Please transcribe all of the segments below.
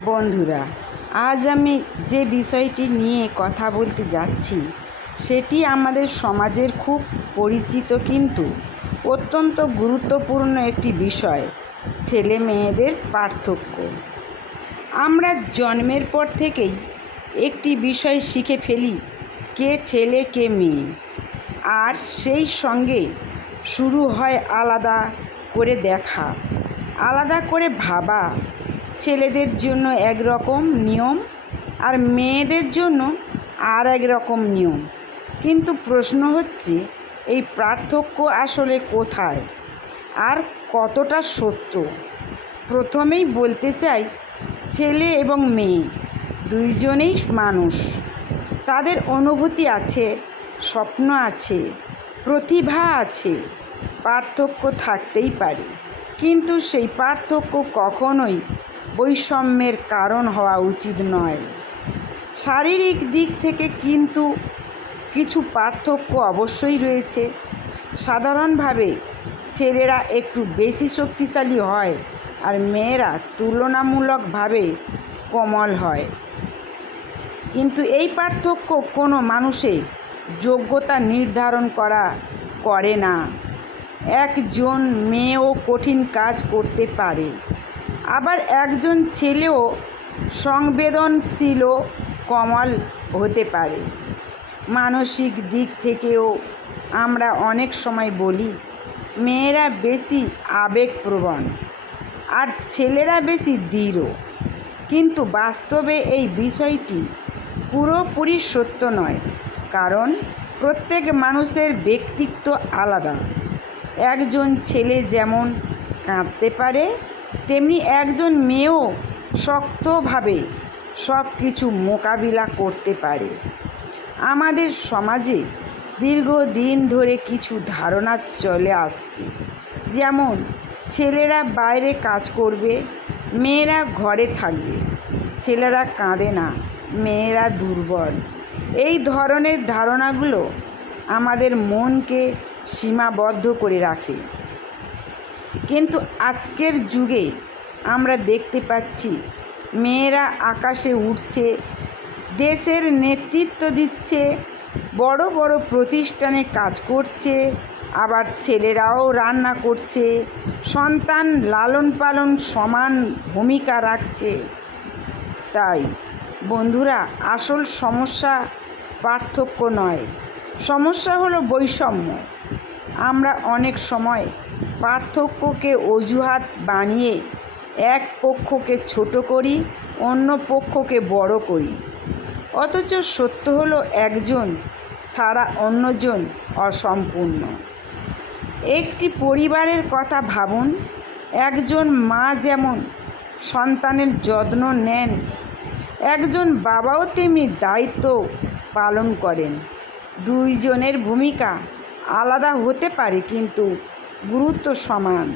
বন্ধুরা, আজ আমি যে বিষয়টি নিয়ে কথা বলতে যাচ্ছি সেটি আমাদের সমাজের খুব পরিচিত কিন্তু অত্যন্ত গুরুত্বপূর্ণ একটি বিষয়, ছেলে মেয়েদের পার্থক্য। আমরা জন্মের পর থেকেই একটি বিষয় শিখে ফেলি, কে ছেলে কে মেয়ে, আর সেই সঙ্গে শুরু হয় আলাদা করে দেখা, আলাদা করে ভাবা। ছেলেদের জন্য একরকম নিয়ম আর মেয়েদের জন্য আর এক রকম নিয়ম। কিন্তু প্রশ্ন হচ্ছে, এই পার্থক্য আসলে কোথায় আর কতটা সত্য? প্রথমেই বলতে চাই, ছেলে এবং মেয়ে দুইজনেই মানুষ। তাদের অনুভূতি আছে, স্বপ্ন আছে, প্রতিভা আছে। পার্থক্য থাকতেই পারে, কিন্তু সেই পার্থক্য কখনোই বৈষম্যের কারণ হওয়া উচিত নয়। শারীরিক দিক থেকে কিন্তু কিছু পার্থক্য অবশ্যই রয়েছে। সাধারণভাবে ছেলেরা একটু বেশি শক্তিশালী হয় আর মেয়েরা তুলনামূলকভাবে কোমল হয়। কিন্তু এই পার্থক্য কোনো মানুষের যোগ্যতা নির্ধারণ করে না। একজন মেয়েও কঠিন কাজ করতে পারে, আবার একজন ছেলেও সংবেদনশীল ও কোমল হতে পারে। মানসিক দিক থেকেও আমরা অনেক সময় বলি, মেয়েরা বেশি আবেগপ্রবণ আর ছেলেরা বেশি দৃঢ়। কিন্তু বাস্তবে এই বিষয়টি পুরোপুরি সত্য নয়, কারণ প্রত্যেক মানুষের ব্যক্তিত্ব আলাদা। একজন ছেলে যেমন কাঁদতে পারে, তেমনি একজন মেয়েও শক্তভাবে সব কিছু মোকাবিলা করতে পারে। আমাদের সমাজে দীর্ঘদিন ধরে কিছু ধারণা চলে আসছে, যেমন ছেলেরা বাইরে কাজ করবে, মেয়েরা ঘরে থাকবে, ছেলেরা কাঁদে না, মেয়েরা দুর্বল। এই ধরনের ধারণাগুলো আমাদের মনকে সীমাবদ্ধ করে রাখে। কিন্তু আজকের যুগে আমরা দেখতে পাচ্ছি, মেয়েরা আকাশে উঠছে, দেশের নেতৃত্ব দিচ্ছে, বড় বড় প্রতিষ্ঠানে কাজ করছে, আবার ছেলেরাও রান্না করছে, সন্তান লালন পালন সমান ভূমিকা রাখছে। তাই বন্ধুরা, আসল সমস্যা পার্থক্য নয়, সমস্যা হলো বৈষম্য। আমরা অনেক সময় পার্থক্যকে অজুহাত বানিয়ে এক পক্ষকে ছোট করি, অন্য পক্ষকে বড় করি। অথচ সত্য হলো, একজন ছাড়া অন্যজন অসম্পূর্ণ। একটি পরিবারের কথা ভাবুন, একজন মা যেমন সন্তানের যত্ন নেন, একজন বাবাও তেমনি দায়িত্ব পালন করেন। দুইজনের ভূমিকা আলাদা হতে পারে, কিন্তু গুরুত্ব সমান।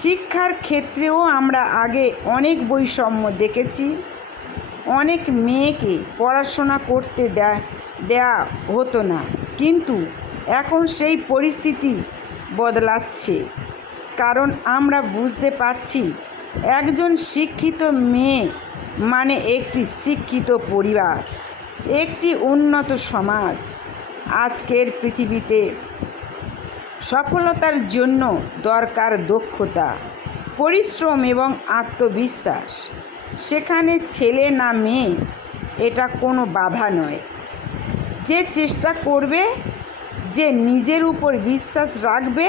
শিক্ষার ক্ষেত্রেও আমরা আগে অনেক বৈষম্য দেখেছি। অনেক মেয়েকে পড়াশোনা করতে দেয়া হতো না, কিন্তু এখন সেই পরিস্থিতি বদলাচ্ছে। কারণ আমরা বুঝতে পারছি, একজন শিক্ষিত মেয়ে মানে একটি শিক্ষিত পরিবার, একটি উন্নত সমাজ। আজকের পৃথিবীতে সফলতার জন্য দরকার দক্ষতা, পরিশ্রম এবং আত্মবিশ্বাস। সেখানে ছেলে না মেয়ে এটা কোনো বাধা নয়। যে চেষ্টা করবে, যে নিজের উপর বিশ্বাস রাখবে,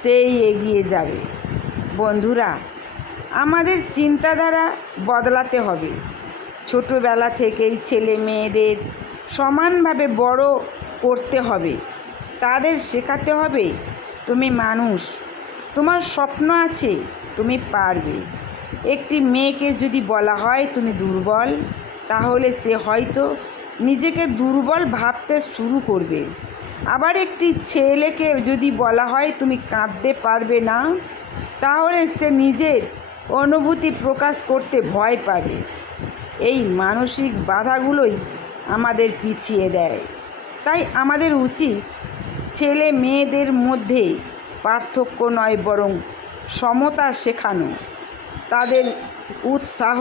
সেই এগিয়ে যাবে। বন্ধুরা, আমাদের চিন্তাধারা বদলাতে হবে। ছোটোবেলা থেকেই ছেলে মেয়েদের সমানভাবে বড় করতে হবে। তাদের শেখাতে হবে, তুমি মানুষ, তোমার স্বপ্ন আছে, তুমি পারবে। একটি মেয়েকে যদি বলা হয় তুমি দুর্বল, তাহলে সে হয়তো নিজেকে দুর্বল ভাবতে শুরু করবে। আবার একটি ছেলেকে যদি বলা হয় তুমি কাঁদতে পারবে না, তাহলে সে নিজের অনুভূতি প্রকাশ করতে ভয় পাবে। এই মানসিক বাধাগুলোই আমাদের পিছিয়ে দেয়। তাই আমাদের উচিত ছেলে মেয়েদের মধ্যে পার্থক্য নয়, বরং সমতা শেখানো, তাদের উৎসাহ